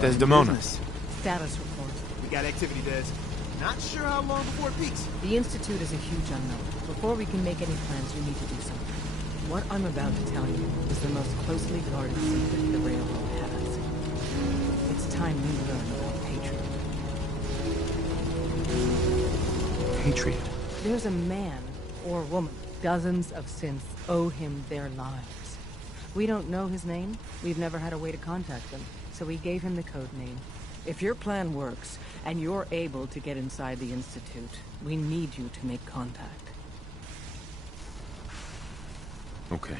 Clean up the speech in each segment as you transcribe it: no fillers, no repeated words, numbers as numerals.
Desdemona. Status report. We got activity, Des. Not sure how long before it peaks. The Institute is a huge unknown. Before we can make any plans, you need to do something. What I'm about to tell you is the most closely guarded secret the Railroad has. It's time you learn about Patriot. Patriot? There's a man, or woman, dozens of synths owe him their lives. We don't know his name. We've never had a way to contact him, so we gave him the code name. If your plan works, and you're able to get inside the Institute, we need you to make contact. Okay.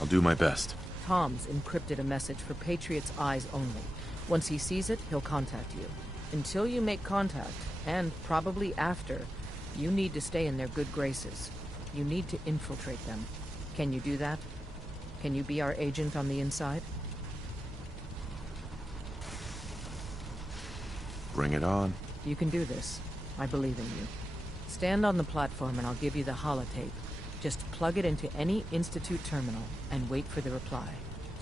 I'll do my best. Tom's encrypted a message for Patriot's eyes only. Once he sees it, he'll contact you. Until you make contact, and probably after, you need to stay in their good graces. You need to infiltrate them. Can you do that? Can you be our agent on the inside? Bring it on. You can do this. I believe in you. Stand on the platform and I'll give you the holotape. Just plug it into any Institute terminal and wait for the reply.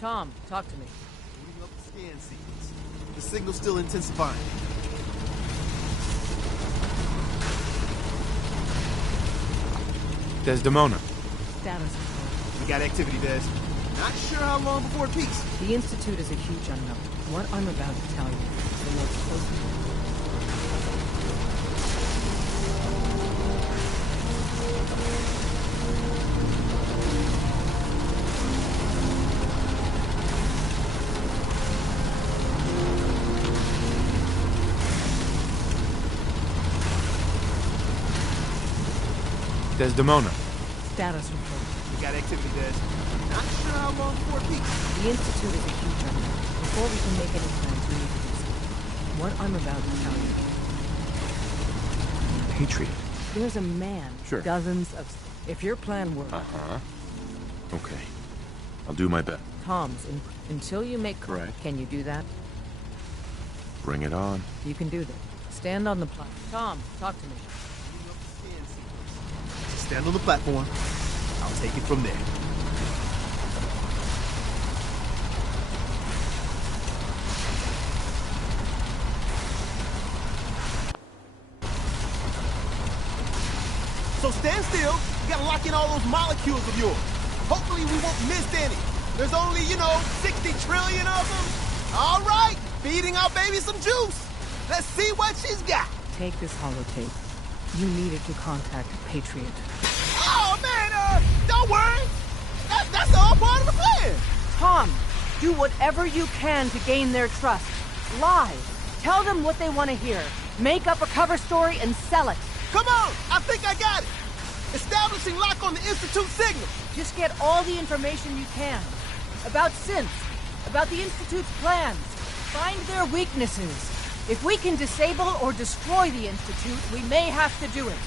Tom, talk to me. Moving up the scan sequence. The signal's still intensifying. Desdemona. Status report. We got activity, Des. Not sure how long before it peaks. The Institute is a huge unknown. What I'm about to tell you is the most closely... Desdemona. Status report. We got activity, Des. Not sure how long before it peaks. The Institute is a huge unknown. Before we can make any plans, we need to do something. What I'm about to tell you... Patriot. There's a man. Sure. Dozens of... If your plan works... Uh-huh. Okay. I'll do my best. Tom's, until you make... Right. Can you do that? Bring it on. You can do that. Stand on the platform. Tom, talk to me. Moving up the scan sequence. Just stand on the platform. I'll take it from there. So stand still. You gotta lock in all those molecules of yours. Hopefully we won't miss any. There's only, 60 trillion of them. All right, feeding our baby some juice. Let's see what she's got. Take this holotape. You needed to contact Patriot. Oh, man, don't worry. That's all part of the plan. Tom, do whatever you can to gain their trust. Lie. Tell them what they want to hear. Make up a cover story and sell it. Come on, I think I got it. Establishing lock on the Institute signal. Just get all the information you can. About synths, about the Institute's plans. Find their weaknesses. If we can disable or destroy the Institute, we may have to do it.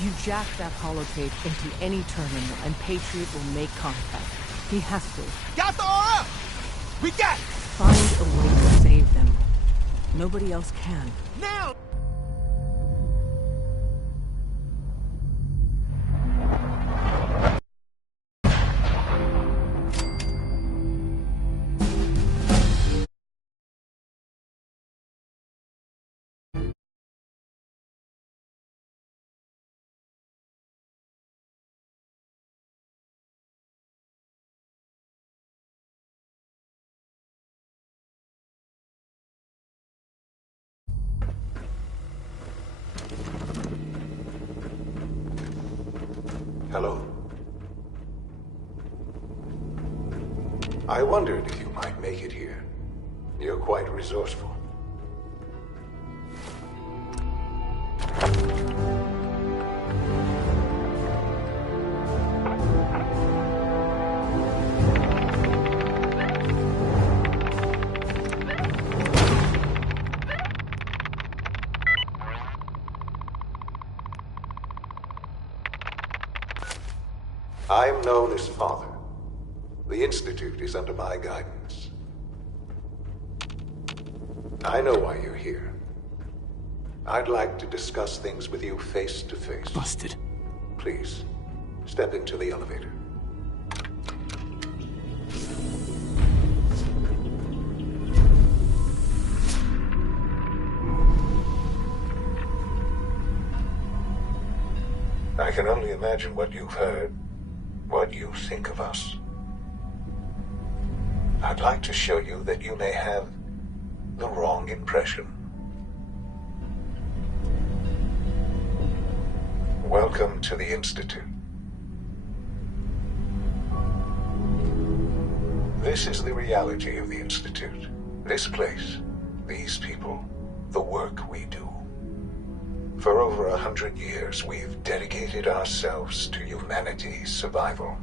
You jack that holotape into any terminal and Patriot will make contact. He has to. Got the RF. We got it. Find a way to save them. Nobody else can. Now. Hello. I wondered if you might make it here. You're quite resourceful. I'm known as Father. The Institute is under my guidance. I know why you're here. I'd like to discuss things with you face to face. Busted. Please, step into the elevator. can only imagine what you've heard, what you think of us. I'd like to show you that you may have the wrong impression. Welcome to the Institute. This is the reality of the Institute. This place, these people, the work we do. For over 100 years, we've dedicated ourselves to humanity's survival.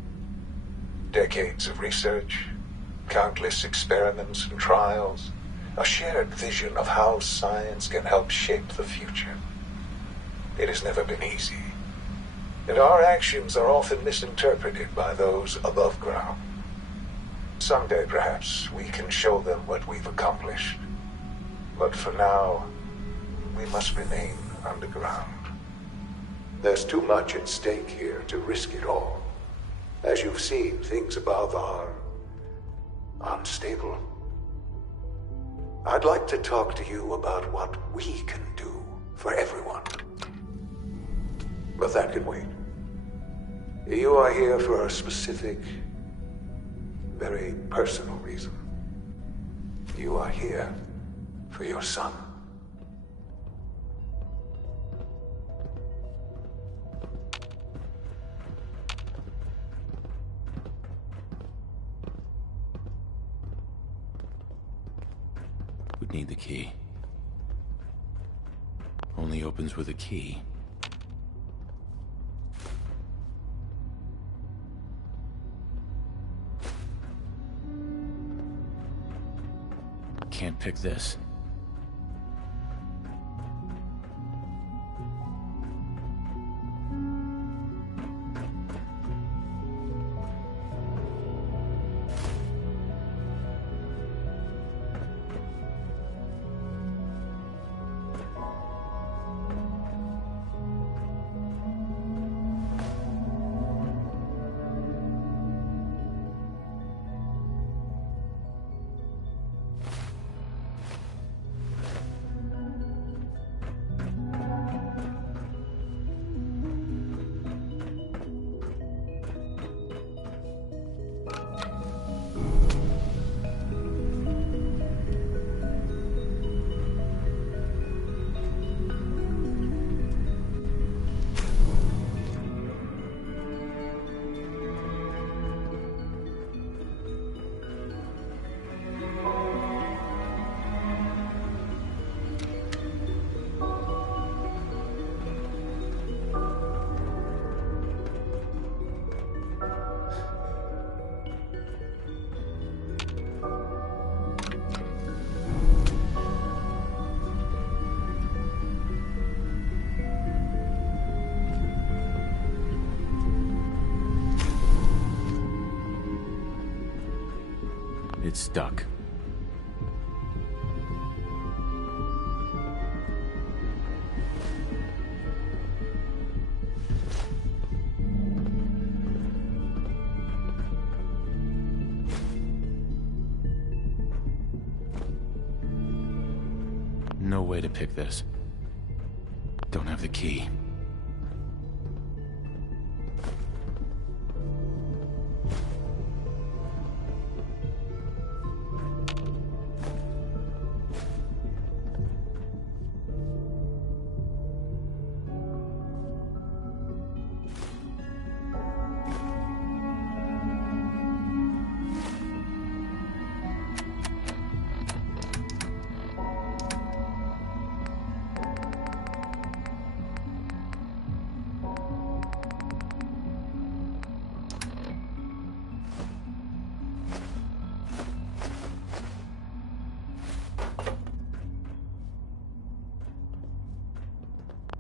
Decades of research, countless experiments and trials, a shared vision of how science can help shape the future. It has never been easy, and our actions are often misinterpreted by those above ground. Someday, perhaps, we can show them what we've accomplished. But for now, we must remain underground. There's too much at stake here to risk it all. As you've seen, things above are unstable. I'd like to talk to you about what we can do for everyone. But that can wait. You are here for a specific, very personal reason. You are here for your son. Would need the key. Only opens with a key. Can't pick this. It's stuck. No way to pick this. Don't have the key.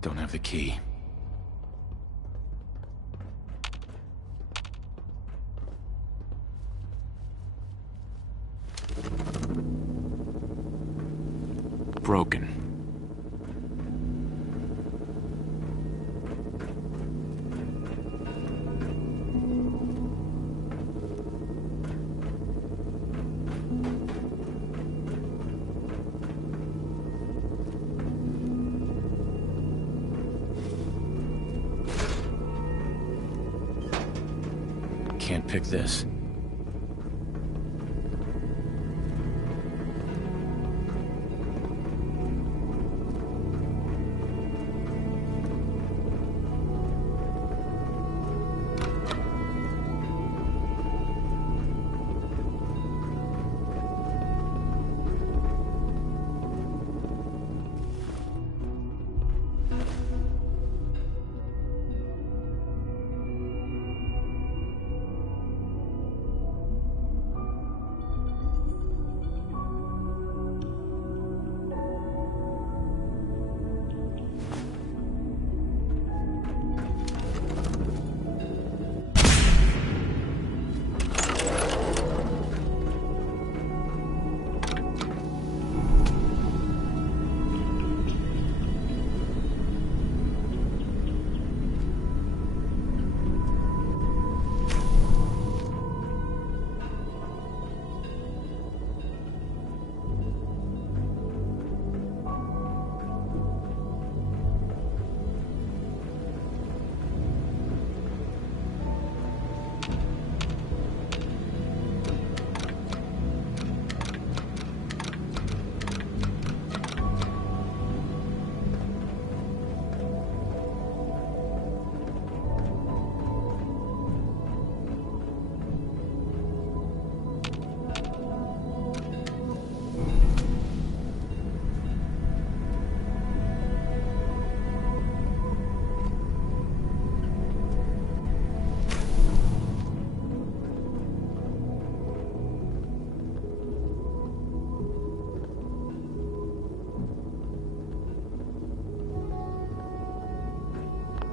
Don't have the key. Broken. can't pick this.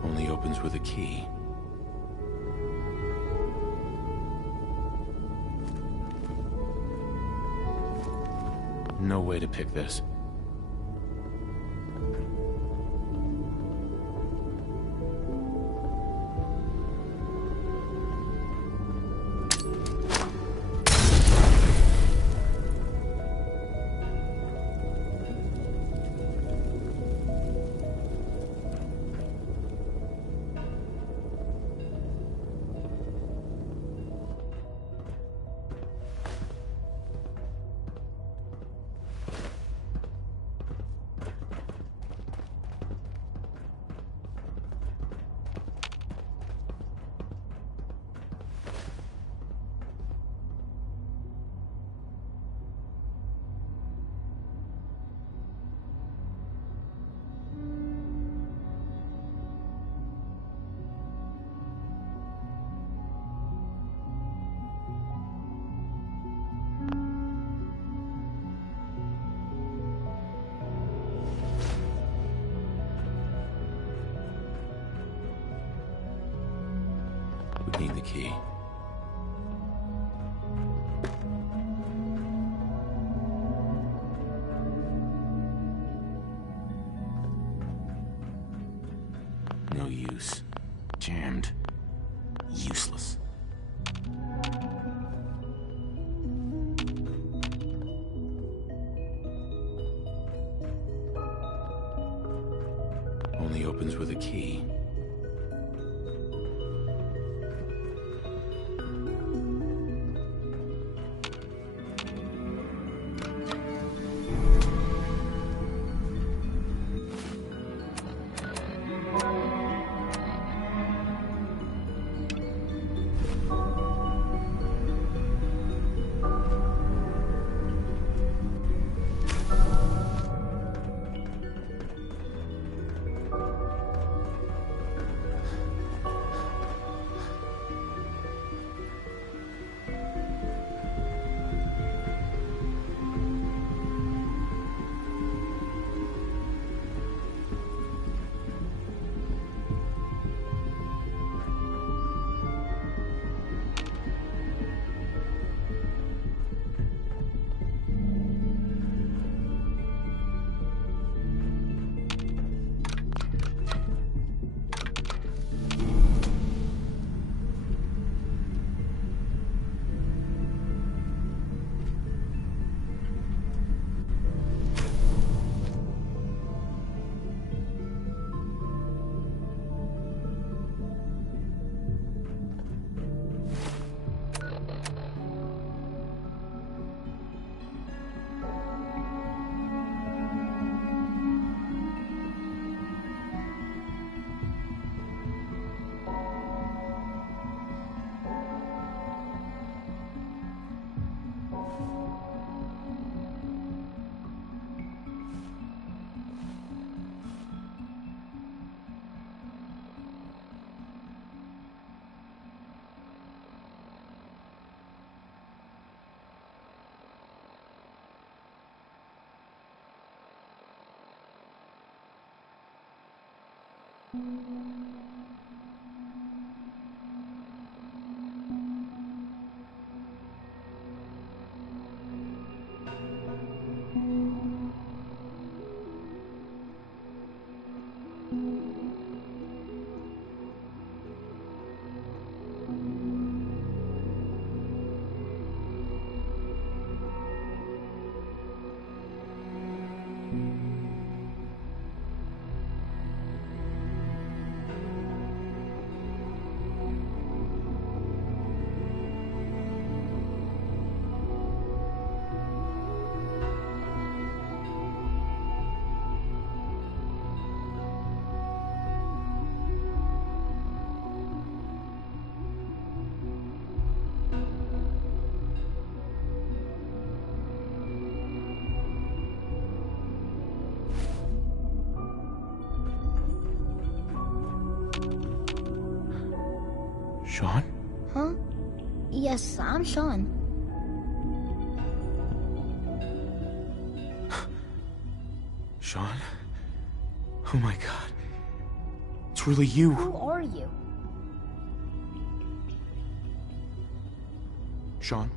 Only opens with a key. No way to pick this. We need the key. No use. Jammed. Useless. Only opens with a key. Sean? Huh? Yes, I'm Sean. Sean? Oh my god. It's really you. Who are you? Sean,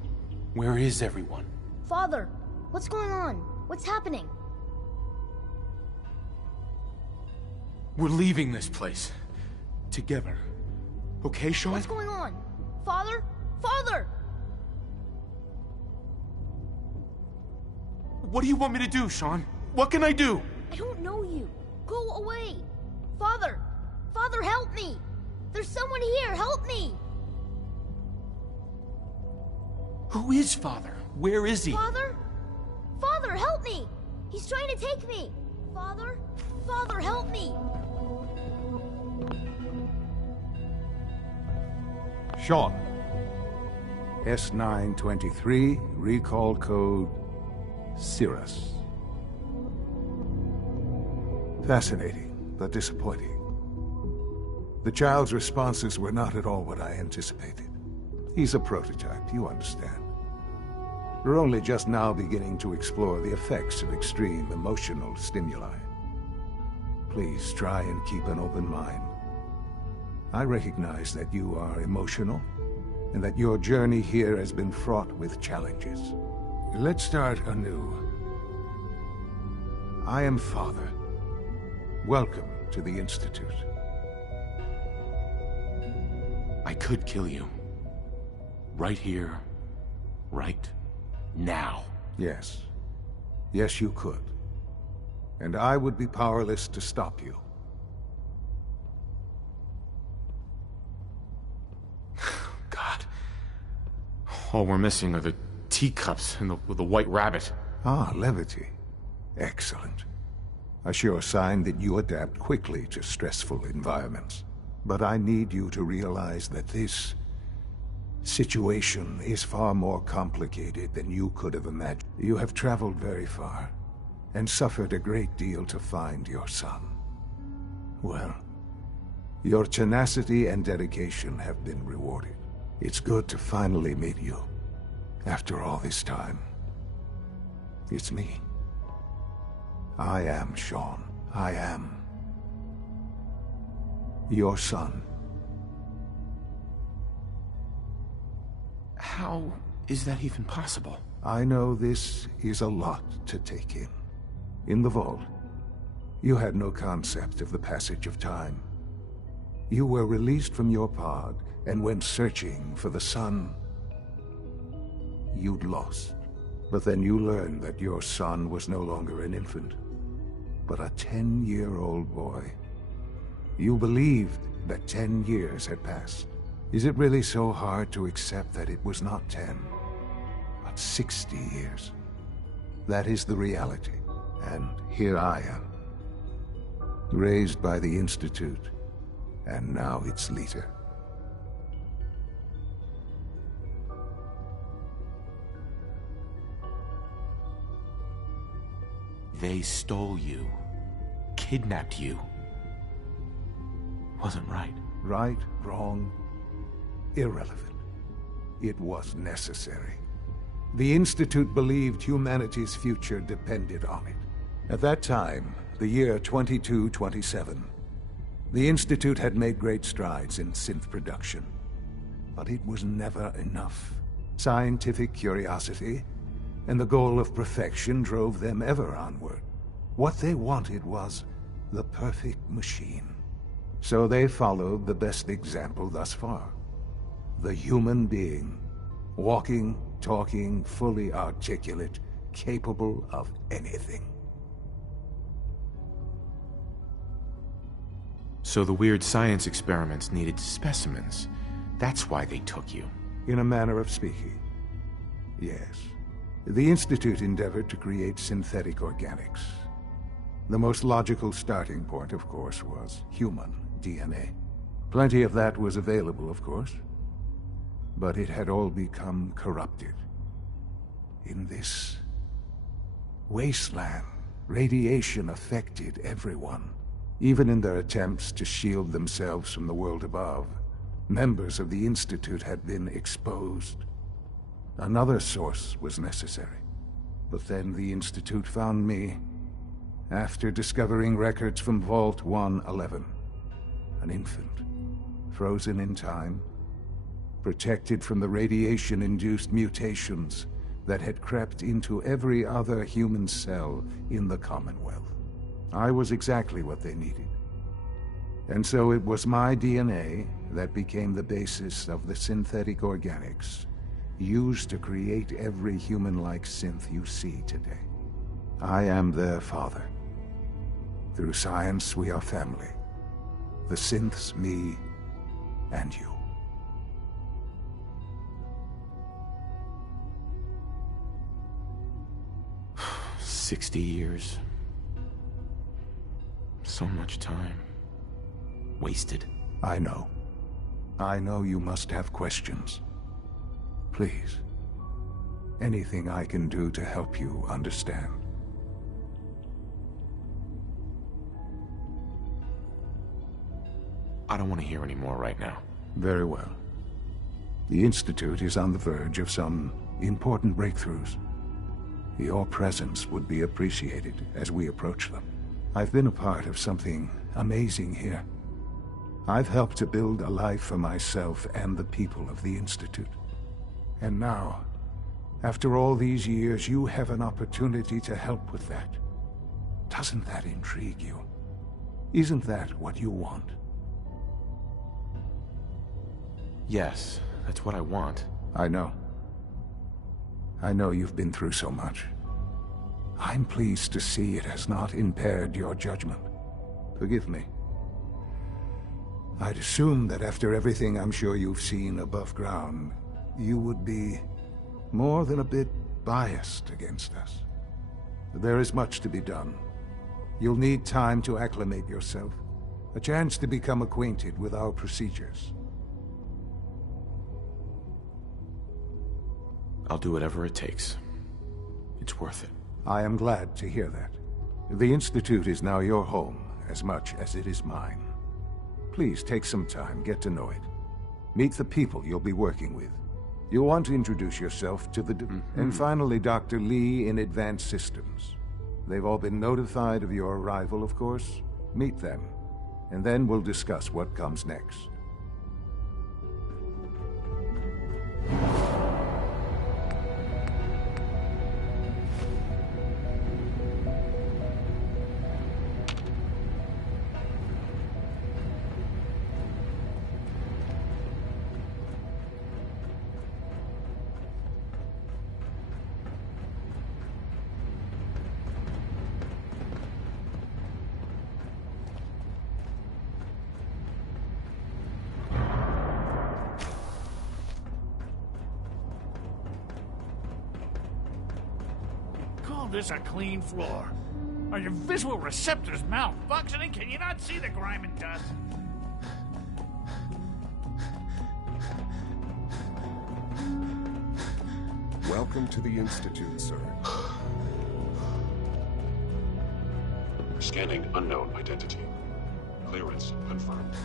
where is everyone? Father, what's going on? What's happening? We're leaving this place. Together. Okay, Sean? What's going on? Father? Father! What do you want me to do, Sean? What can I do? I don't know you. Go away. Father! Father, help me! There's someone here, help me! Who is Father? Where is he? Father? Father, help me! He's trying to take me! Father? Father, help me! Sean. S923, recall code Cirrus. Fascinating, but disappointing. The child's responses were not at all what I anticipated. He's a prototype, you understand. We're only just now beginning to explore the effects of extreme emotional stimuli. Please try and keep an open mind. I recognize that you are emotional, and that your journey here has been fraught with challenges. Let's start anew. I am Father. Welcome to the Institute. I could kill you. Right here. Right now. Yes. Yes, you could. And I would be powerless to stop you. God. All we're missing are the teacups and the white rabbit. Ah, levity. Excellent. A sure sign that you adapt quickly to stressful environments. But I need you to realize that this situation is far more complicated than you could have imagined. You have traveled very far, and suffered a great deal to find your son. Well, your tenacity and dedication have been rewarded. It's good to finally meet you, after all this time. It's me. I am Sean. I am your son. How is that even possible? I know this is a lot to take in. In the vault, you had no concept of the passage of time. You were released from your pod and went searching for the son you'd lost. But then you learned that your son was no longer an infant, but a 10-year-old boy. You believed that 10 years had passed. Is it really so hard to accept that it was not 10, but 60 years? That is the reality, and here I am, raised by the Institute, and now its leader. They stole you, kidnapped you. Wasn't right. Right, wrong, irrelevant. It was necessary. The Institute believed humanity's future depended on it. At that time, the year 2227, The Institute had made great strides in synth production, but it was never enough. Scientific curiosity and the goal of perfection drove them ever onward. What they wanted was the perfect machine. So they followed the best example thus far. The human being. Walking, talking, fully articulate, capable of anything. So the weird science experiments needed specimens. That's why they took you. In a manner of speaking, yes. The Institute endeavored to create synthetic organics. The most logical starting point, of course, was human DNA. Plenty of that was available, of course. But it had all become corrupted. In this wasteland, radiation affected everyone. Even in their attempts to shield themselves from the world above, members of the Institute had been exposed. Another source was necessary. But then the Institute found me, after discovering records from Vault 111. An infant, frozen in time, protected from the radiation-induced mutations that had crept into every other human cell in the Commonwealth. I was exactly what they needed. And so it was my DNA that became the basis of the synthetic organics used to create every human-like synth you see today. I am their father. Through science, we are family. The synths, me, and you. 60 years. So much time. Wasted. I know. I know you must have questions. Please. Anything I can do to help you understand. I don't want to hear any more right now. Very well. The Institute is on the verge of some important breakthroughs. Your presence would be appreciated as we approach them. I've been a part of something amazing here. I've helped to build a life for myself and the people of the Institute. And now, after all these years, you have an opportunity to help with that. Doesn't that intrigue you? Isn't that what you want? Yes, that's what I want. I know. I know you've been through so much. I'm pleased to see it has not impaired your judgment. Forgive me. I'd assumed that after everything I'm sure you've seen above ground, you would be more than a bit biased against us. There is much to be done. You'll need time to acclimate yourself, a chance to become acquainted with our procedures. I'll do whatever it takes. It's worth it. I am glad to hear that. The Institute is now your home, as much as it is mine. Please take some time, get to know it. Meet the people you'll be working with. You'll want to introduce yourself to the... And finally, Dr. Lee in Advanced Systems. They've all been notified of your arrival, of course. Meet them, and then we'll discuss what comes next. Call this a clean floor? Are your visual receptors malfunctioning? Can you not see the grime and dust? Welcome to the Institute, sir. Scanning unknown identity. Clearance confirmed.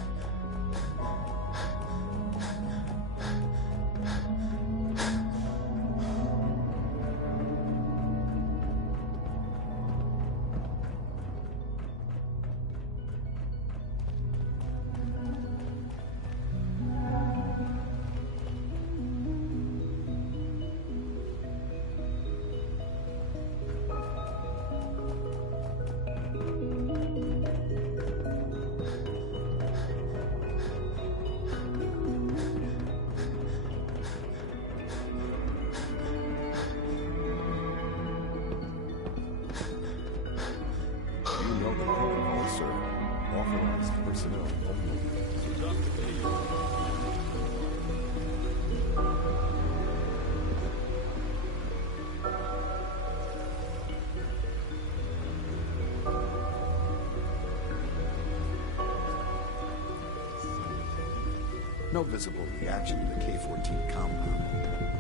No visible reaction to the K-14 compound.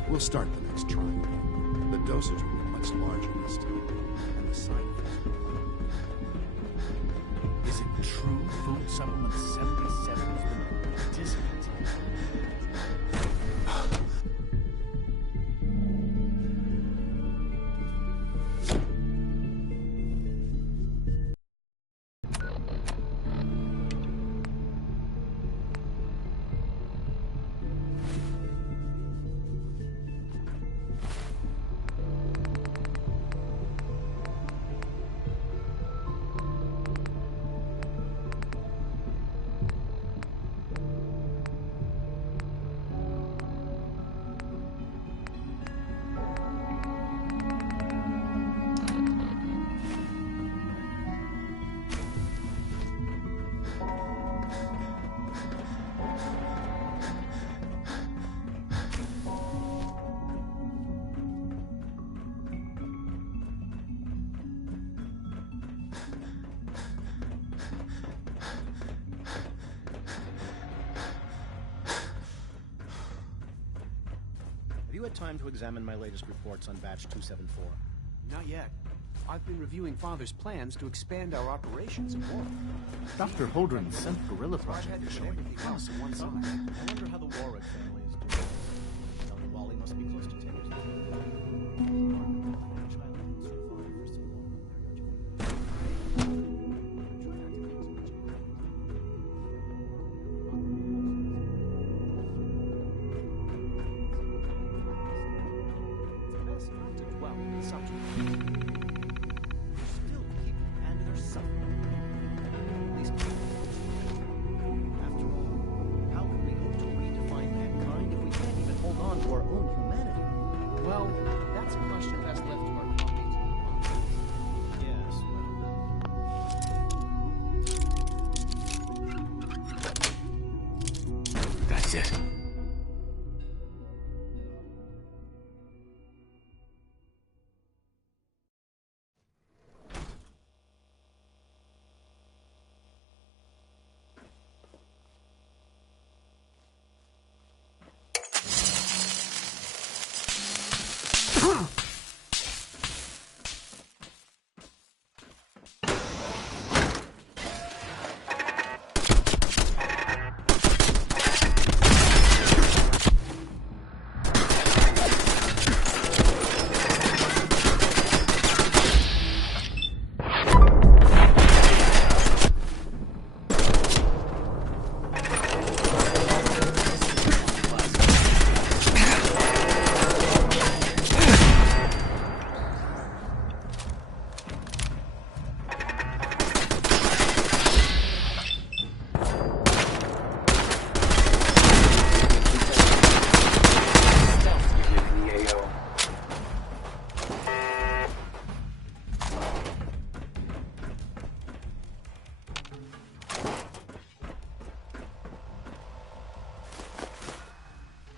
We'll start the next trial. The dosage will be much larger this time, and the side effects will be Is it true food supplement 77 has been discontinued? Have you had time to examine my latest reports on Batch 274? Not yet. I've been reviewing Father's plans to expand our operations at Warwick. Dr. Holdren's synth guerrilla project is showing promise on one side. I wonder how the Warwick family is doing. Tell me Wally must be close to 10 years old. That's it.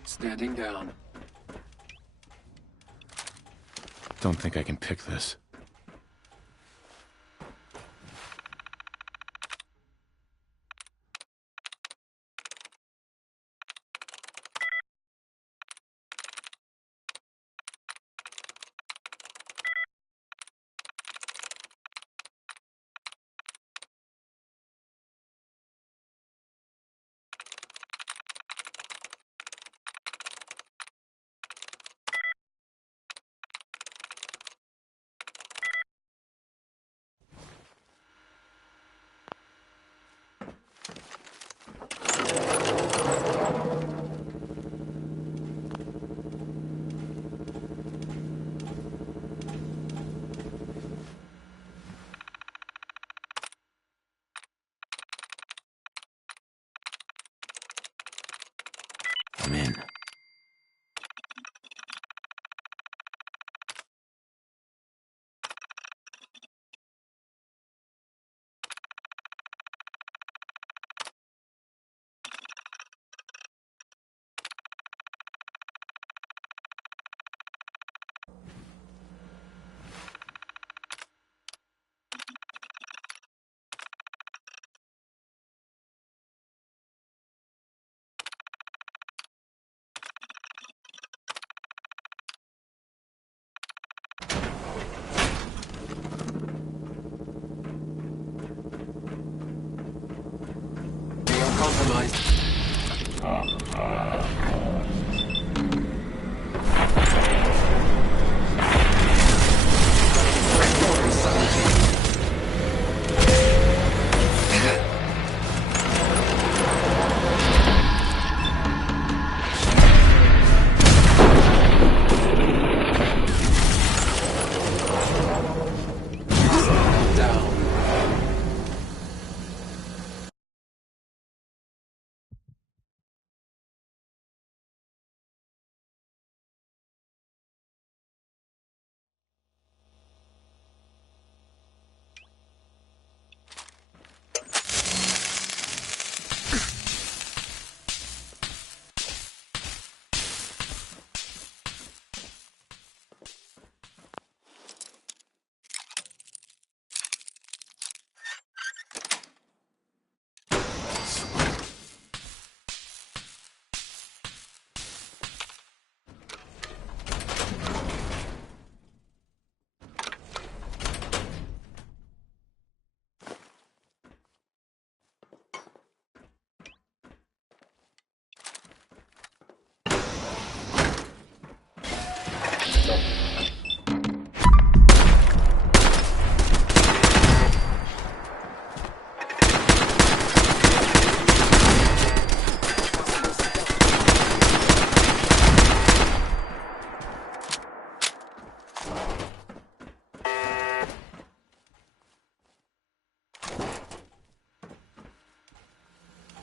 Standing down. Don't think I can pick this.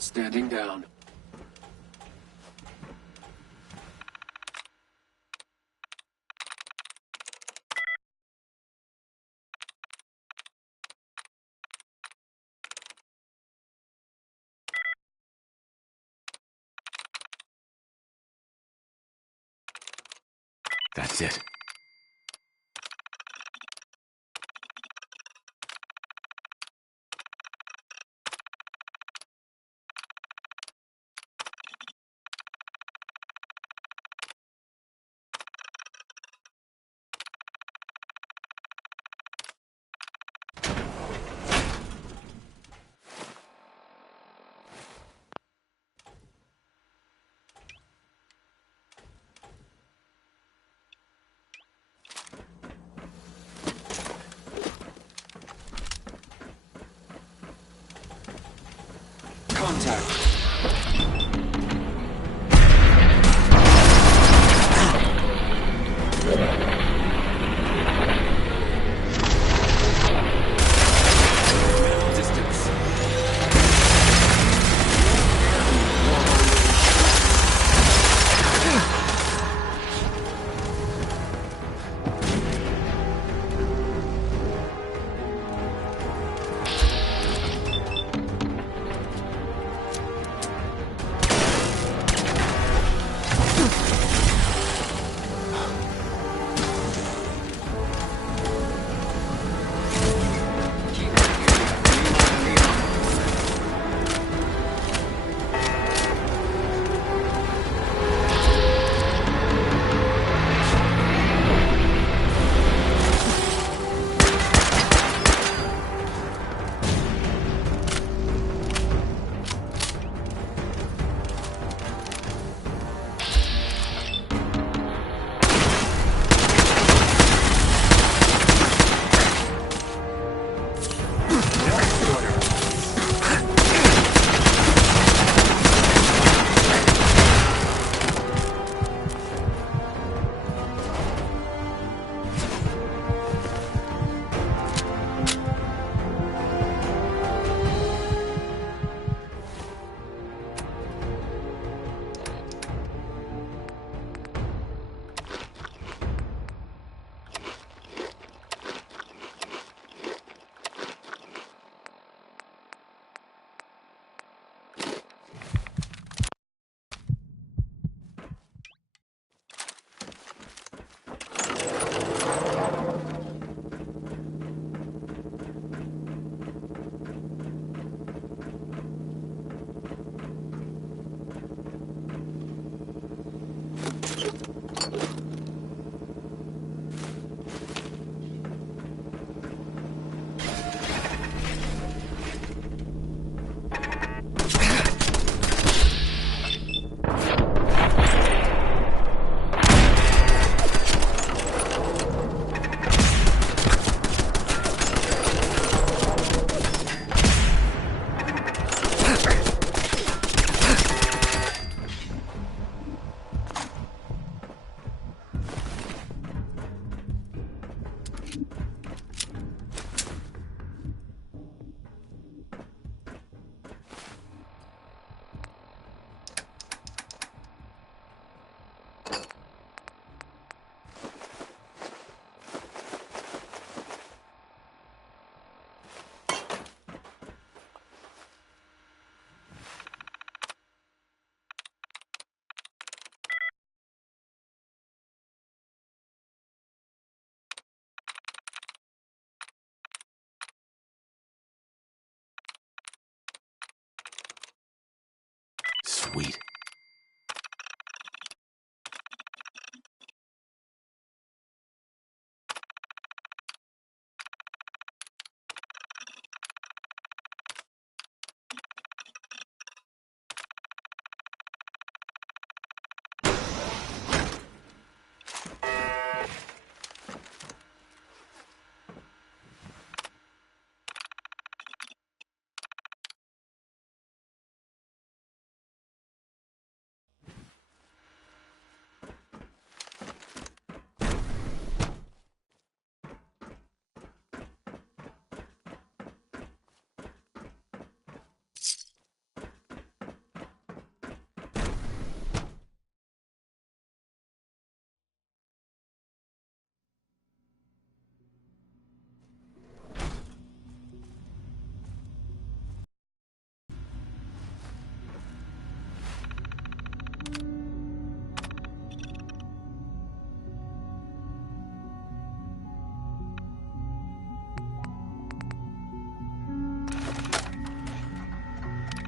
Standing down. That's it. Contact.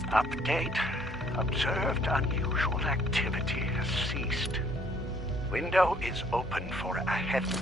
Update. Observed unusual activity has ceased. Window is open for a heavy...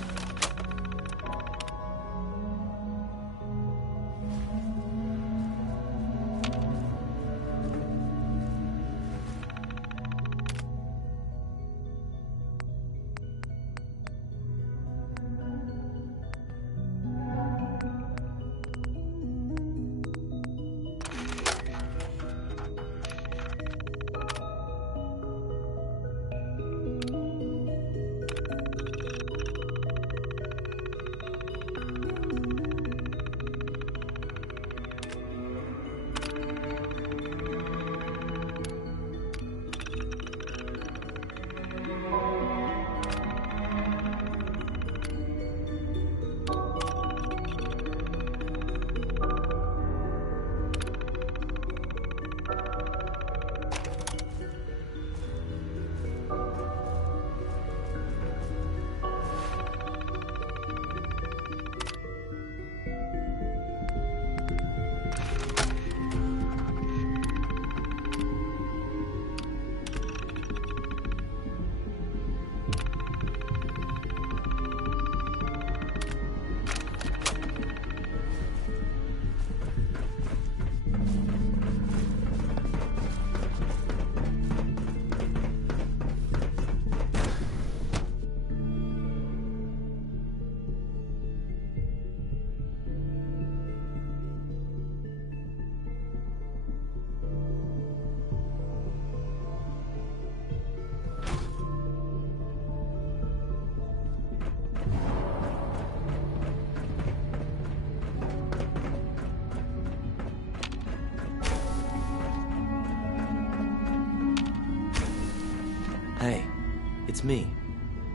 Hey, it's me.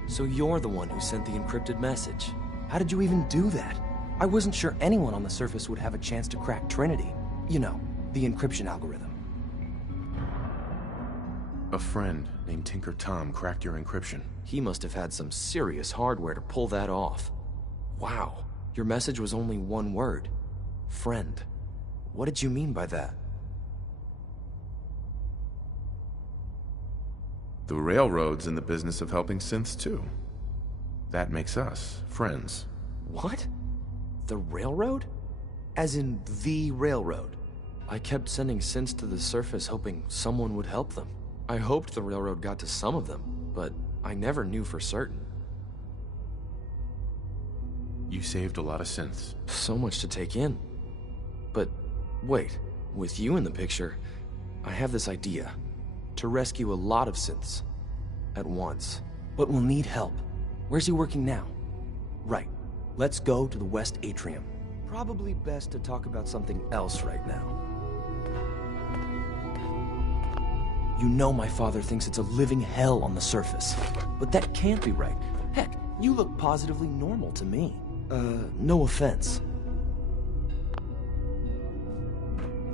So you're the one who sent the encrypted message. How did you even do that? I wasn't sure anyone on the surface would have a chance to crack Trinity. You know, the encryption algorithm. A friend named Tinker Tom cracked your encryption. He must have had some serious hardware to pull that off. Wow, your message was only one word. Friend. What did you mean by that? The Railroad's in the business of helping synths too. That makes us friends. What? The Railroad? As in the Railroad? I kept sending synths to the surface hoping someone would help them. I hoped the Railroad got to some of them, but I never knew for certain. You saved a lot of synths. So much to take in. But wait, with you in the picture, I have this idea. To rescue a lot of synths. At once. But we'll need help. Where's he working now? Right. Let's go to the West Atrium. Probably best to talk about something else right now. You know my father thinks it's a living hell on the surface. But that can't be right. Heck, you look positively normal to me. No offense.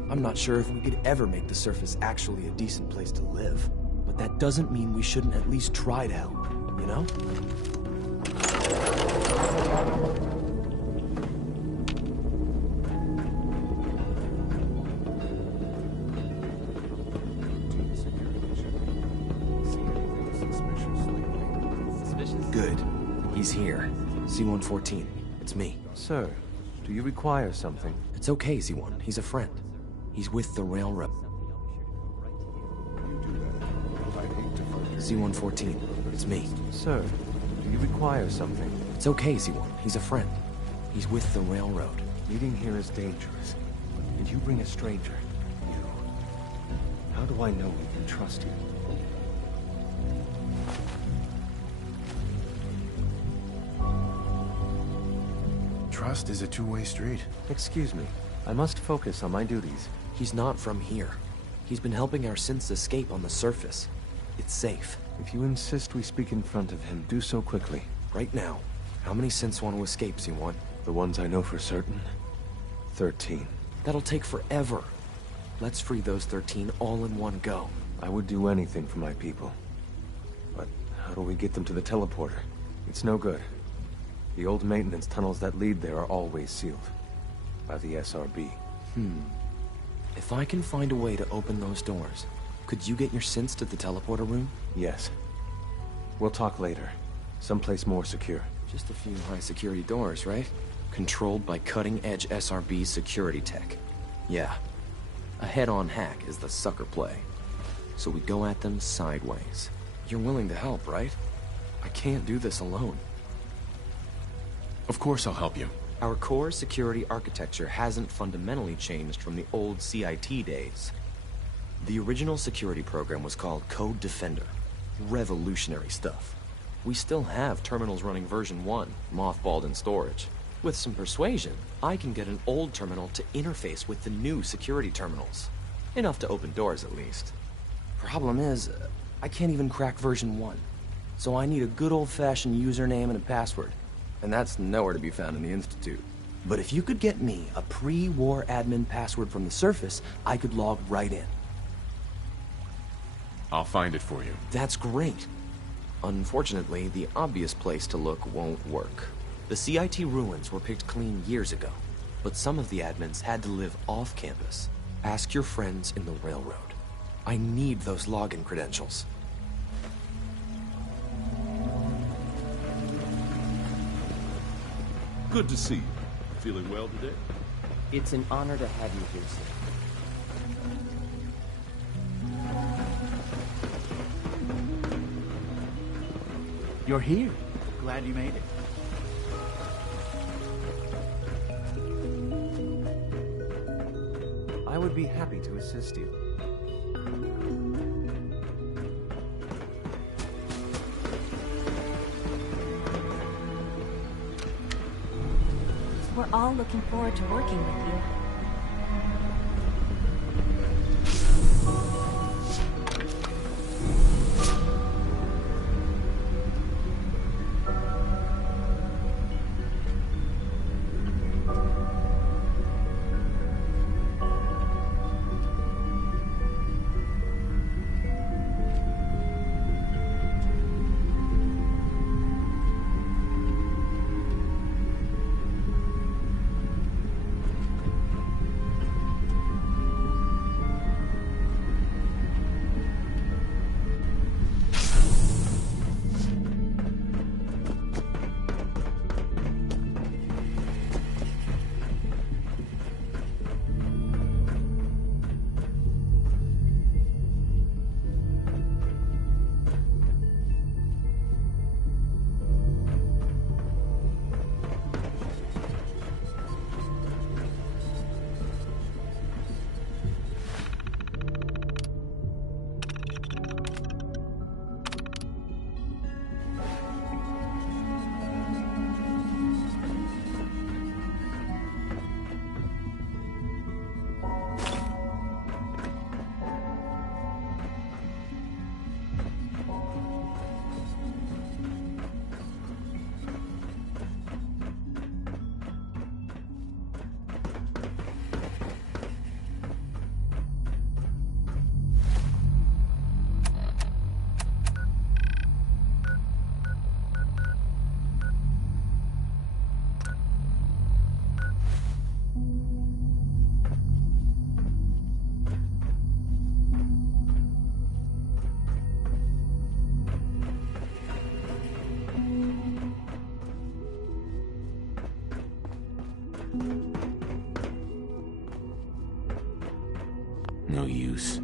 I'm not sure if we could ever make the surface actually a decent place to live. But that doesn't mean we shouldn't at least try to help, you know? Good. He's here. Z-114. It's me. Sir, do you require something? It's okay, Z-1. He's a friend. He's with the Railroad. Z-114. It's me. Sir, do you require something? It's okay, Z-1. He's a friend. He's with the Railroad. Meeting here is dangerous. Did you bring a stranger? You. How do I know we can trust you? Trust is a two-way street. Excuse me. I must focus on my duties. He's not from here. He's been helping our synths escape on the surface. It's safe. If you insist we speak in front of him, do so quickly. Right now. How many synths want to escape, Z-1? The ones I know for certain? 13. That'll take forever. Let's free those 13 all in one go. I would do anything for my people. But how do we get them to the teleporter? It's no good. The old maintenance tunnels that lead there are always sealed. By the SRB. If I can find a way to open those doors, could you get your synths to the teleporter room? Yes. We'll talk later. Someplace more secure. Just a few high-security doors, right? Controlled by cutting-edge SRB security tech. Yeah. A head-on hack is the sucker play. So we go at them sideways. You're willing to help, right? I can't do this alone. Of course I'll help you. Our core security architecture hasn't fundamentally changed from the old CIT days. The original security program was called Code Defender. Revolutionary stuff. We still have terminals running version 1, mothballed in storage. With some persuasion, I can get an old terminal to interface with the new security terminals. Enough to open doors, at least. Problem is, I can't even crack version 1. So I need a good old-fashioned username and a password. And that's nowhere to be found in the Institute. But if you could get me a pre-war admin password from the surface, I could log right in. I'll find it for you. That's great. Unfortunately, the obvious place to look won't work. The CIT ruins were picked clean years ago, but some of the admins had to live off campus. Ask your friends in the railroad. I need those login credentials. Good to see you. Feeling well today? It's an honor to have you here, sir. You're here. Glad you made it. I would be happy to assist you. We're all looking forward to working with you. No use.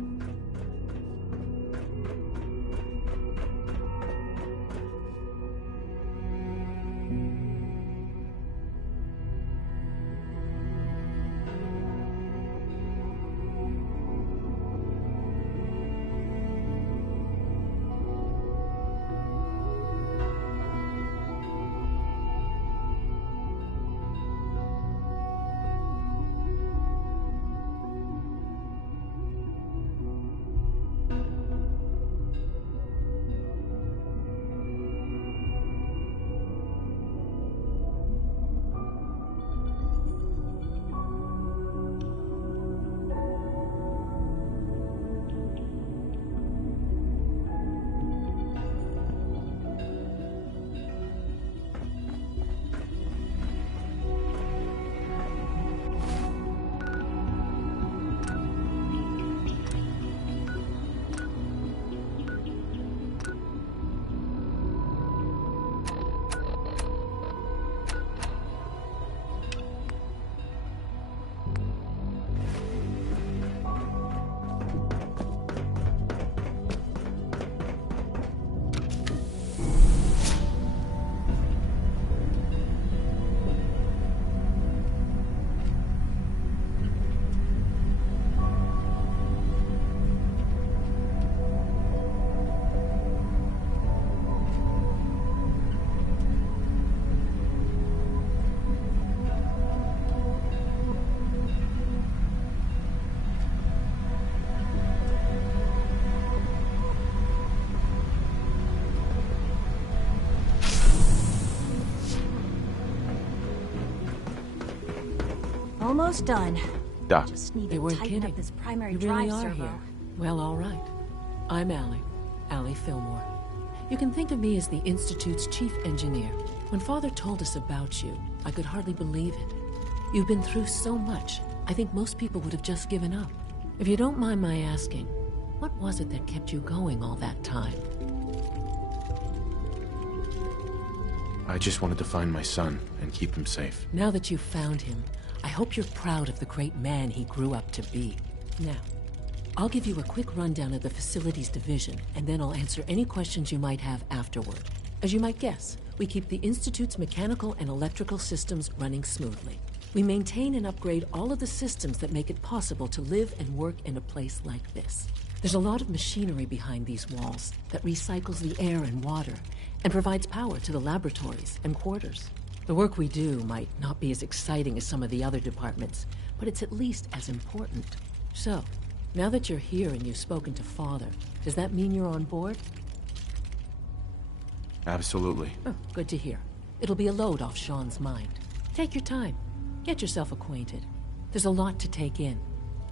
Almost done. Doc. Just need They to weren't tighten kidding. up this primary You drive really are servo. here. Well, all right. I'm Allie Fillmore. You can think of me as the Institute's chief engineer. When Father told us about you, I could hardly believe it. You've been through so much, I think most people would have just given up. If you don't mind my asking, what was it that kept you going all that time? I just wanted to find my son and keep him safe. Now that you've found him, I hope you're proud of the great man he grew up to be. Now, I'll give you a quick rundown of the Facilities Division, and then I'll answer any questions you might have afterward. As you might guess, we keep the Institute's mechanical and electrical systems running smoothly. We maintain and upgrade all of the systems that make it possible to live and work in a place like this. There's a lot of machinery behind these walls that recycles the air and water and provides power to the laboratories and quarters. The work we do might not be as exciting as some of the other departments, but it's at least as important. So, now that you're here and you've spoken to Father, does that mean you're on board? Absolutely. Oh, good to hear. It'll be a load off Sean's mind. Take your time. Get yourself acquainted. There's a lot to take in.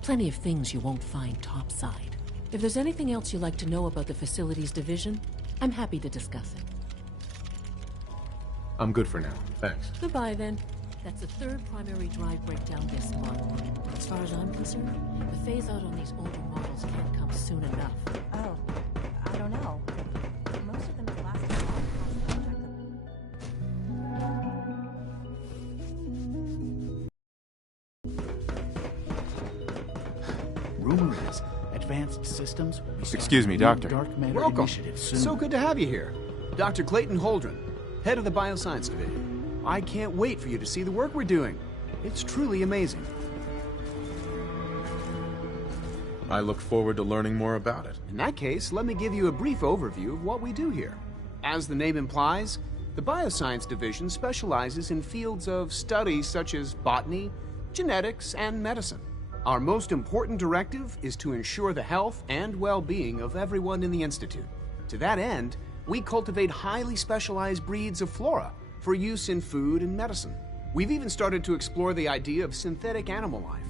Plenty of things you won't find topside. If there's anything else you'd like to know about the Facilities Division, I'm happy to discuss it. I'm good for now. Thanks. Goodbye, then. That's the third primary drive breakdown this month. As far as I'm concerned, the phase-out on these older models can't come soon enough. Oh, I don't know. Most of them have lasted long past the objective. Rumor is, advanced systems will be starting Excuse me, new Doctor. Dark matter Welcome. initiative soon. So good to have you here. Dr. Clayton Holdren, head of the Bioscience Division. I can't wait for you to see the work we're doing. It's truly amazing. I look forward to learning more about it. In that case, let me give you a brief overview of what we do here. As the name implies, the Bioscience Division specializes in fields of study such as botany, genetics, and medicine. Our most important directive is to ensure the health and well-being of everyone in the Institute. To that end, we cultivate highly specialized breeds of flora for use in food and medicine. We've even started to explore the idea of synthetic animal life.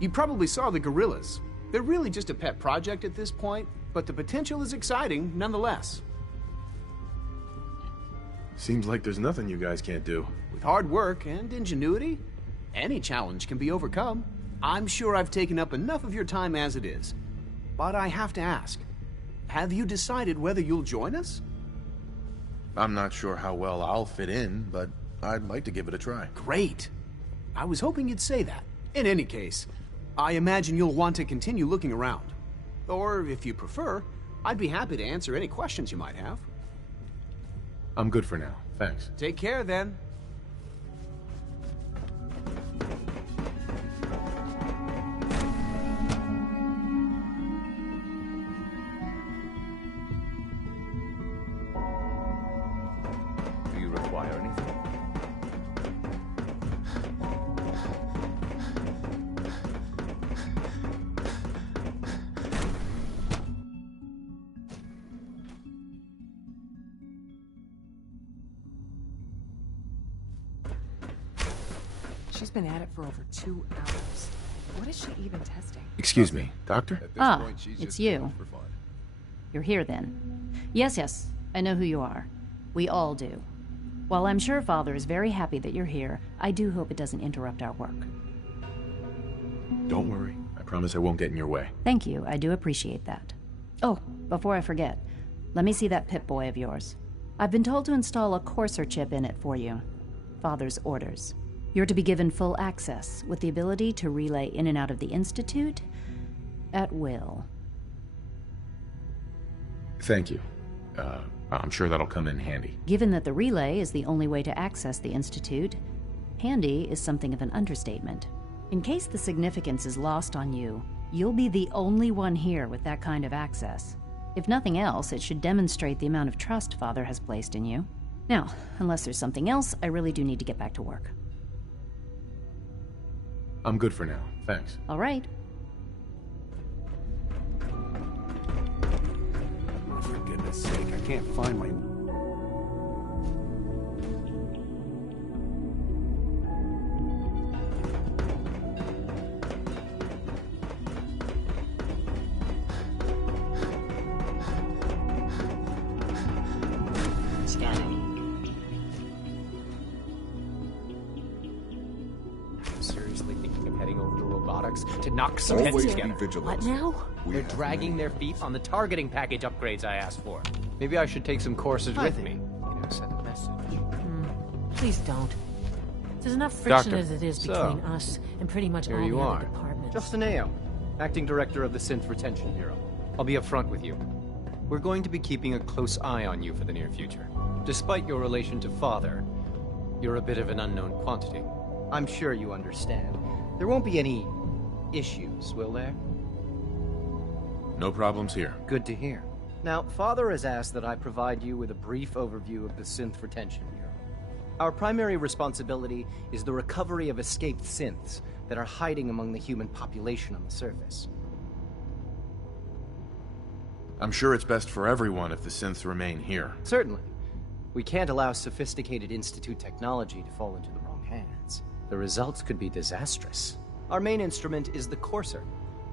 You probably saw the gorillas. They're really just a pet project at this point, but the potential is exciting nonetheless. Seems like there's nothing you guys can't do. With hard work and ingenuity, any challenge can be overcome. I'm sure I've taken up enough of your time as it is. But I have to ask, have you decided whether you'll join us? I'm not sure how well I'll fit in, but I'd like to give it a try. Great. I was hoping you'd say that. In any case, I imagine you'll want to continue looking around. Or, if you prefer, I'd be happy to answer any questions you might have. I'm good for now. Thanks. Take care, then. Do you require anything? She's been at it for over 2 hours. What is she even testing? Excuse me, Doctor? It's you. You're here then. Yes, I know who you are. We all do. While I'm sure Father is very happy that you're here, I do hope it doesn't interrupt our work. Don't worry. I promise I won't get in your way. Thank you, I do appreciate that. Oh, before I forget, let me see that Pip-Boy of yours. I've been told to install a Courser chip in it for you. Father's orders. You're to be given full access, with the ability to relay in and out of the Institute at will. Thank you. I'm sure that'll come in handy. Given that the relay is the only way to access the Institute, handy is something of an understatement. In case the significance is lost on you, you'll be the only one here with that kind of access. If nothing else, it should demonstrate the amount of trust Father has placed in you. Now, unless there's something else, I really do need to get back to work. I'm good for now. Thanks. All right. Oh, for goodness sake, I can't find my... thinking of heading over to robotics to knock some Always heads be together. vigilant. What now? They're dragging their feet on the targeting package upgrades I asked for. Maybe I should take some courses with me. Send a message. Please don't. There's enough friction Doctor, as it is so, between us and pretty much Here all you the are. other departments. Justin Ayo, Acting Director of the Synth Retention Bureau. I'll be upfront with you. We're going to be keeping a close eye on you for the near future. Despite your relation to Father, you're a bit of an unknown quantity. I'm sure you understand. There won't be any issues, will there? No problems here. Good to hear. Now, Father has asked that I provide you with a brief overview of the Synth Retention Bureau. Our primary responsibility is the recovery of escaped synths that are hiding among the human population on the surface. I'm sure it's best for everyone if the synths remain here. Certainly. We can't allow sophisticated Institute technology to fall into the wrong hands. The results could be disastrous. Our main instrument is the Courser,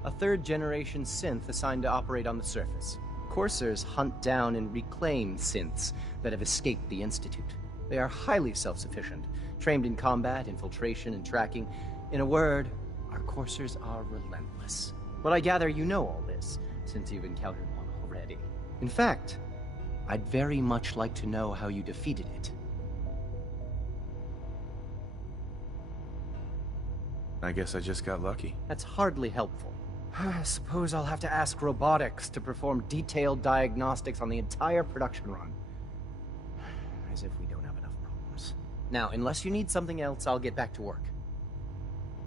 a third-generation synth assigned to operate on the surface. Coursers hunt down and reclaim synths that have escaped the Institute. They are highly self-sufficient, trained in combat, infiltration, and tracking. In a word, our Coursers are relentless. But I gather you know all this, since you've encountered one already. In fact, I'd very much like to know how you defeated it. I guess I just got lucky. That's hardly helpful. I suppose I'll have to ask robotics to perform detailed diagnostics on the entire production run. As if we don't have enough problems. Now, unless you need something else, I'll get back to work.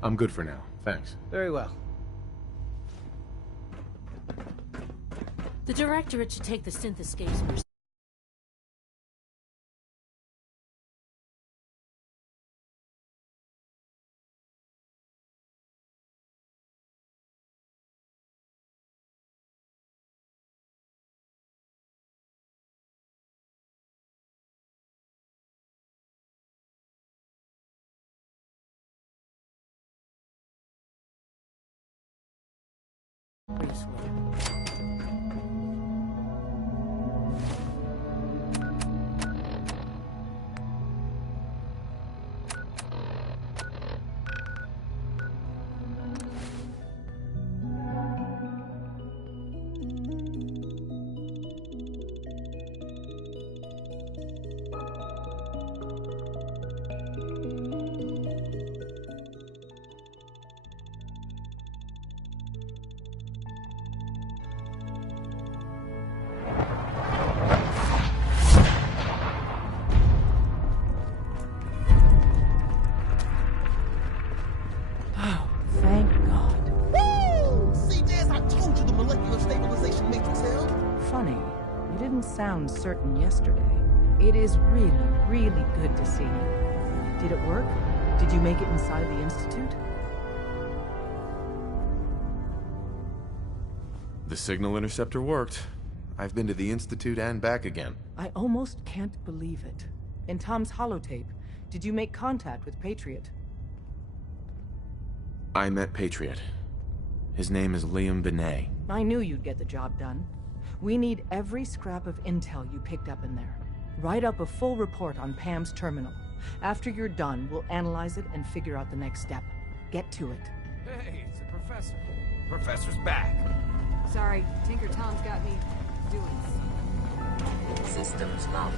I'm good for now. Thanks. Very well. The Directorate should take the synth escapes first. Sound certain yesterday. It is really, really good to see you. Did it work? Did you make it inside the Institute? The signal interceptor worked. I've been to the Institute and back again. I almost can't believe it. In Tom's holotape, did you make contact with Patriot? I met Patriot. His name is Liam Benet. I knew you'd get the job done. We need every scrap of intel you picked up in there. Write up a full report on Pam's terminal. After you're done, we'll analyze it and figure out the next step. Get to it. Hey, it's the professor. Professor's back. Sorry, Tinker Tom's got me doing Systems locked.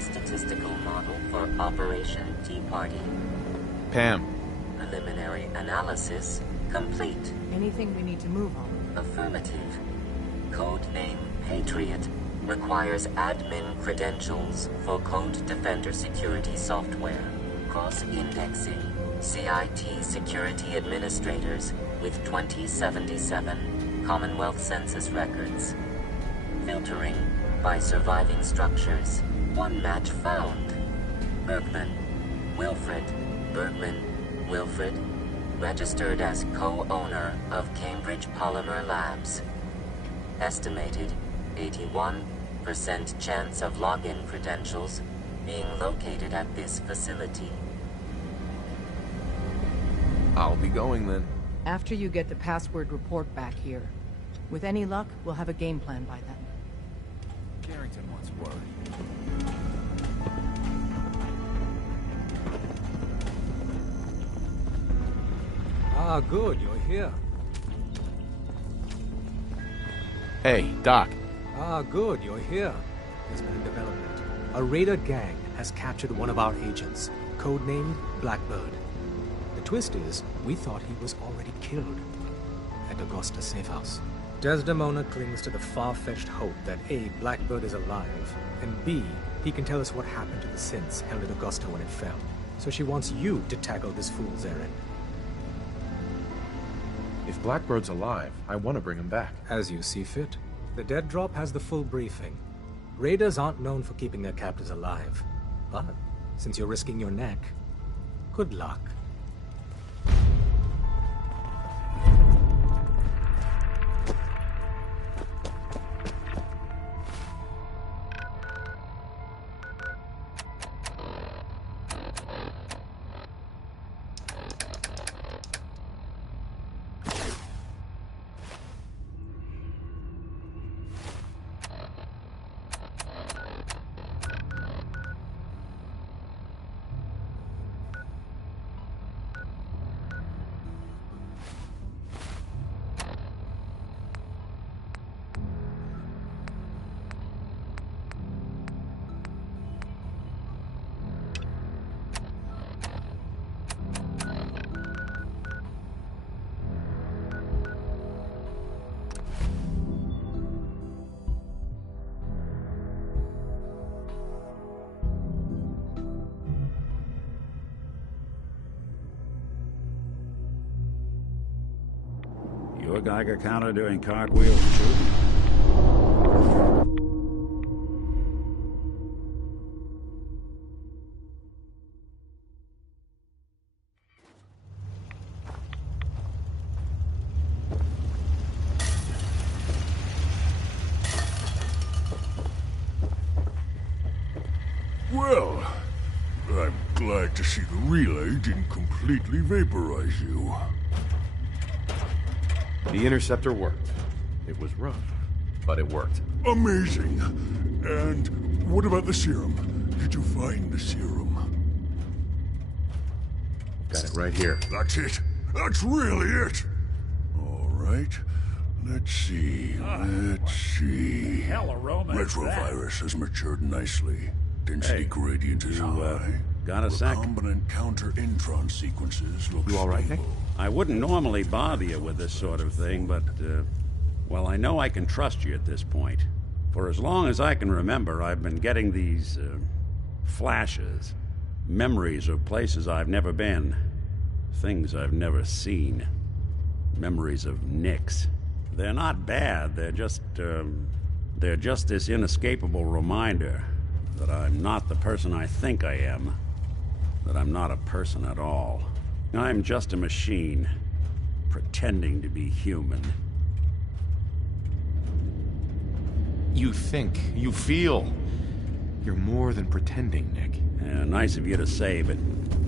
Statistical model for Operation Tea Party. Pam. Preliminary analysis complete. Anything we need to move on? Affirmative. Codename Patriot requires admin credentials for Code Defender security software. Cross-indexing CIT security administrators with 2077 Commonwealth Census records. Filtering by surviving structures. One match found. Bergman. Wilfred. Bergman. Wilfred. Registered as co-owner of Cambridge Polymer Labs. Estimated 81% chance of login credentials being located at this facility. I'll be going then. After you get the password report back here. With any luck, we'll have a game plan by then. Carrington wants word. Ah, good, you're here. Hey, Doc. Ah, good, you're here. There's been a development. A raider gang has captured one of our agents, codenamed Blackbird. The twist is, we thought he was already killed at Augusta Safe House. Desdemona clings to the far-fetched hope that A, Blackbird is alive, and B, he can tell us what happened to the synths held at Augusta when it fell. So she wants you to tackle this fool's errand. If Blackbird's alive, I want to bring him back. As you see fit. The Dead Drop has the full briefing. Raiders aren't known for keeping their captives alive. But, since you're risking your neck, good luck. Your Geiger counter doing cartwheels too? Well, I'm glad to see the relay didn't completely vaporize you. The interceptor worked. It was rough, but it worked. Amazing. And what about the serum? Did you find the serum? Got it right here. That's it. That's really it. All right. Let's see. Let's see. Hell, aroma is that? Retrovirus has matured nicely. Density gradient is high. Got a sec? Recombinant counter-intron sequences look You all right, Nick? I wouldn't normally bother you with this sort of thing, but, well, I know I can trust you at this point. For as long as I can remember, I've been getting these, flashes. Memories of places I've never been. Things I've never seen. Memories of Nicks. They're not bad, they're just this inescapable reminder that I'm not the person I think I am. That I'm not a person at all. I'm just a machine, pretending to be human. You think, you feel. You're more than pretending, Nick. Yeah, nice of you to say, but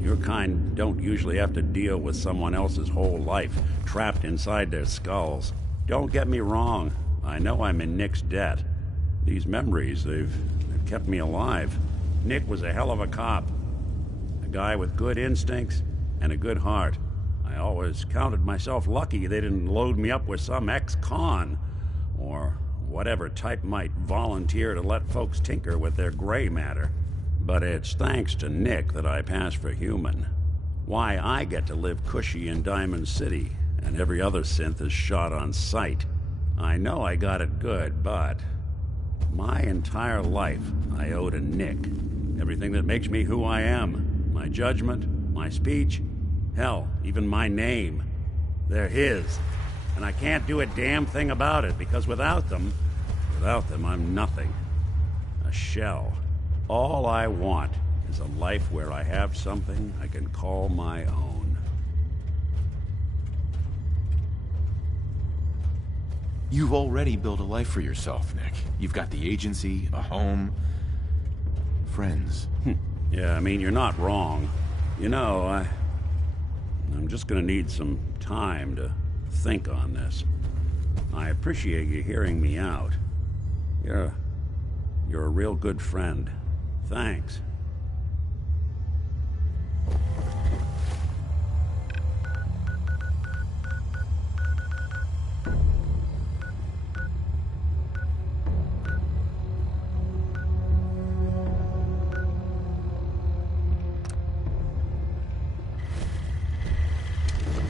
your kind don't usually have to deal with someone else's whole life, trapped inside their skulls. Don't get me wrong, I know I'm in Nick's debt. These memories, they've kept me alive. Nick was a hell of a cop. A guy with good instincts and a good heart. I always counted myself lucky they didn't load me up with some ex-con, or whatever type might volunteer to let folks tinker with their gray matter. But it's thanks to Nick that I pass for human. Why I get to live cushy in Diamond City, and every other synth is shot on sight. I know I got it good, but my entire life I owe to Nick. Everything that makes me who I am. My judgment, my speech, hell, even my name. They're his. And I can't do a damn thing about it, because without them, I'm nothing. A shell. All I want is a life where I have something I can call my own. You've already built a life for yourself, Nick. You've got the agency, a home, friends. Yeah, I mean, you're not wrong. You know, I'm just gonna need some time to think on this. I appreciate you hearing me out. You're a real good friend. Thanks.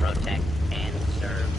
Protect and serve.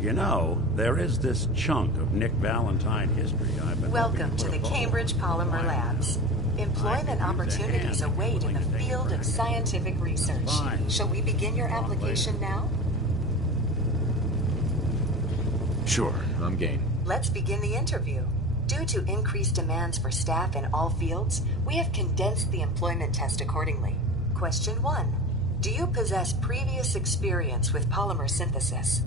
You know, there is this chunk of Nick Valentine history I've been... Welcome to the Cambridge Polymer Labs. Employment opportunities await in the field of scientific research. Shall we begin your application now? Sure, I'm game. Let's begin the interview. Due to increased demands for staff in all fields, we have condensed the employment test accordingly. Question 1. Do you possess previous experience with polymer synthesis?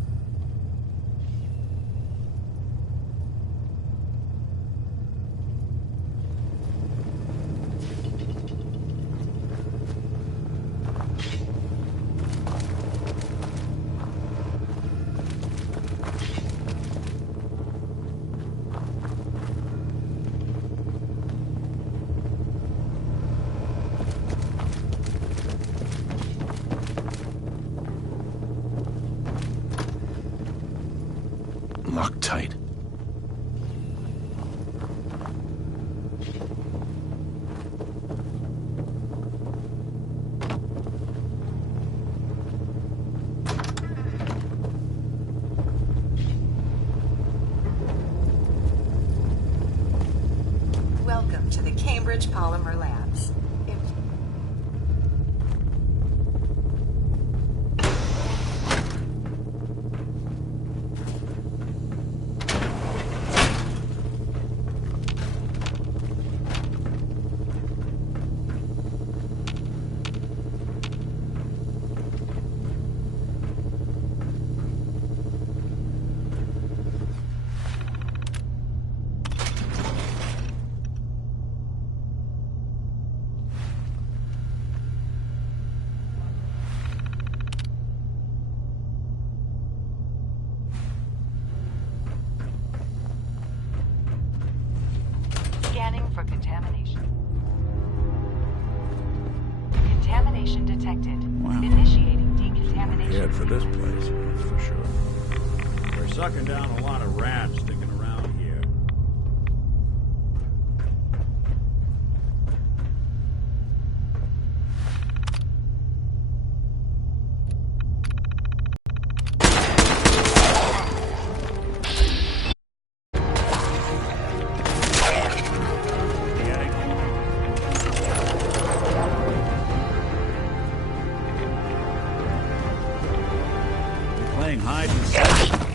Locked tight. Welcome to the Cambridge Polymer Labs. Scanning for contamination. Contamination detected. Wow. Initiating decontamination. Head for this place, that's for sure. We're sucking down a lot of rats sticking around here. hide and seek.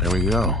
There we go.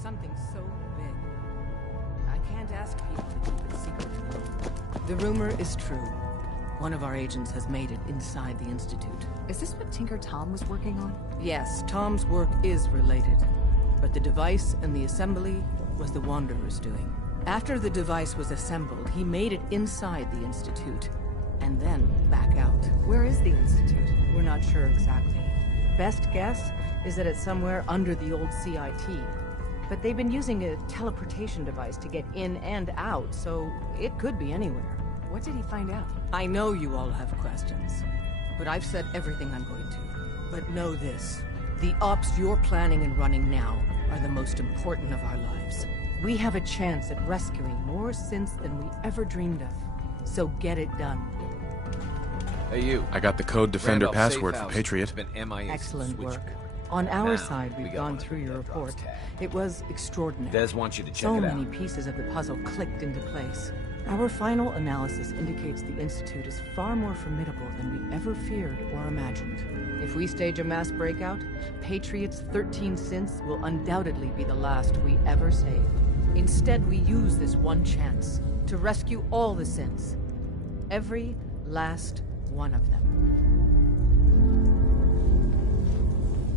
something so big. I can't ask people to keep it secret. The rumor is true. One of our agents has made it inside the Institute. Is this what Tinker Tom was working on? Yes, Tom's work is related. But the device and the assembly was the Wanderer's doing. After the device was assembled, he made it inside the Institute. And then back out. Where is the Institute? We're not sure exactly. Best guess is that it's somewhere under the old CIT. But they've been using a teleportation device to get in and out, so it could be anywhere. What did he find out? I know you all have questions, but I've said everything I'm going to. But know this, the ops you're planning and running now are the most important of our lives. We have a chance at rescuing more synths than we ever dreamed of. So get it done. Hey, you. I got the code defender Randolph password Safe for House Patriot. has been MIA Excellent since work. Switchboard. On our Now, side, we we've got gone one of through the your dead drops report. tagged. It was extraordinary. Des wants you to check so it out. many pieces of the puzzle clicked into place. Our final analysis indicates the Institute is far more formidable than we ever feared or imagined. If we stage a mass breakout, Patriot's 13 synths will undoubtedly be the last we ever save. Instead, we use this one chance to rescue all the synths. Every last one of them.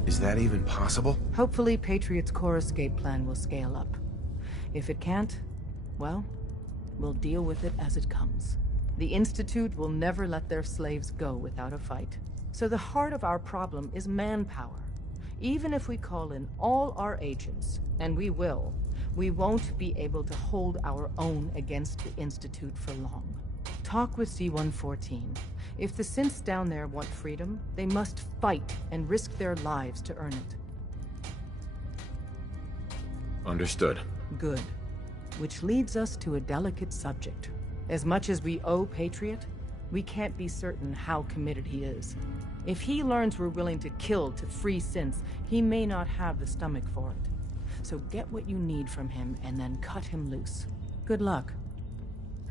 Is that even possible? Hopefully, Patriot's core escape plan will scale up. If it can't, well, we'll deal with it as it comes. The Institute will never let their slaves go without a fight. So the heart of our problem is manpower. Even if we call in all our agents, and we will, we won't be able to hold our own against the Institute for long. Talk with C-114. If the synths down there want freedom, they must fight and risk their lives to earn it. Understood. Good. Which leads us to a delicate subject. As much as we owe Patriot, we can't be certain how committed he is. If he learns we're willing to kill to free synths, he may not have the stomach for it. So get what you need from him and then cut him loose. Good luck.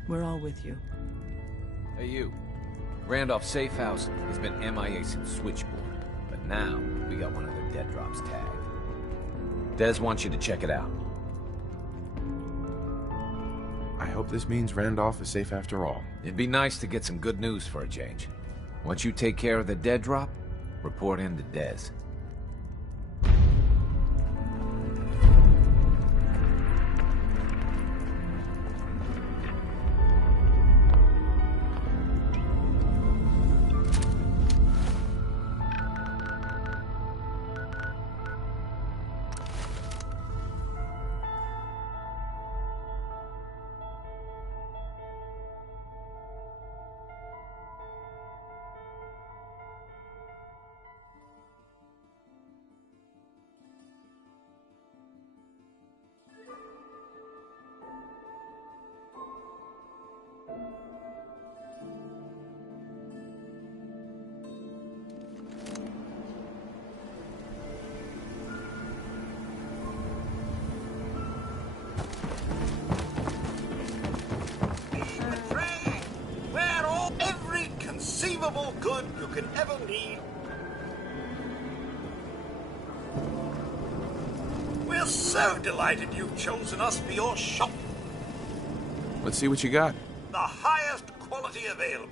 We're all with you. Hey, you. Randolph Safe House has been MIA since Switchboard, but now we got one of their dead drops tagged. Des wants you to check it out. I hope this means Randolph is safe after all. It'd be nice to get some good news for a change. Once you take care of the dead drop, report in to Des. Conceivable good you can ever need. We're so delighted you've chosen us for your shop. Let's see what you got. The highest quality available.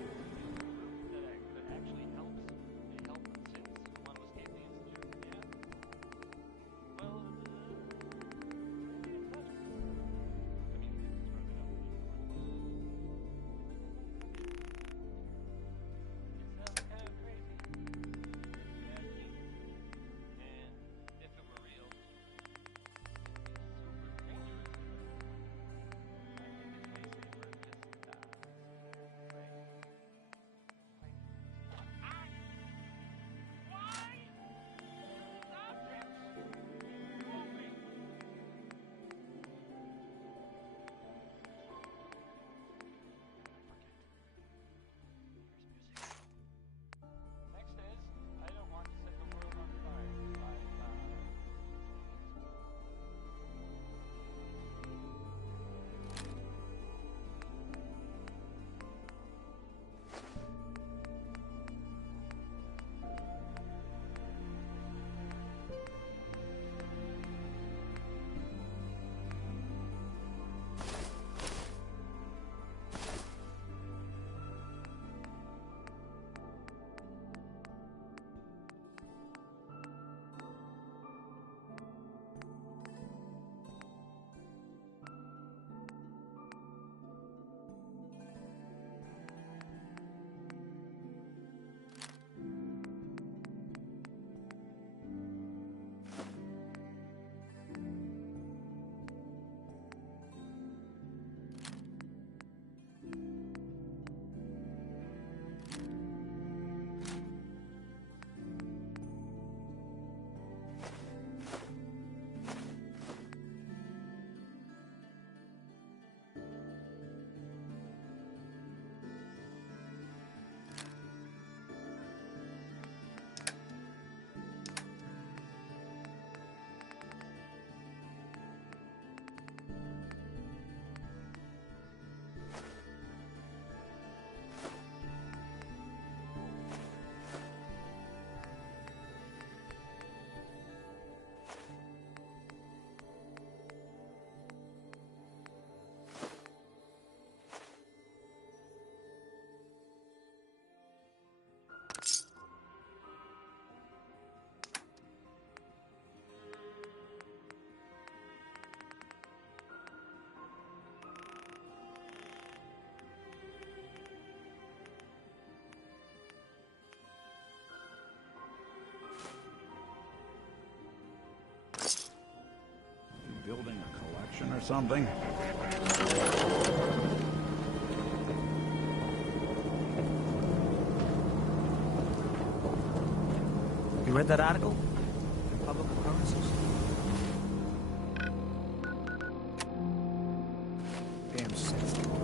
infection or something? You read that article? Public occurrences? Damn sensitive.